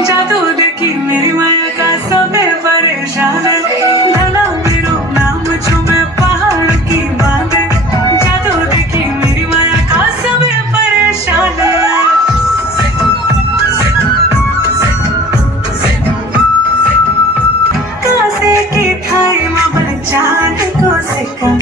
जादू देखी मेरी माया का समय परेशान है धना मेरो नाम चुमे पहाड़ की बात है जादू देखी मेरी माया का समय परेशान है कासे की थाई में चांद को सिक्का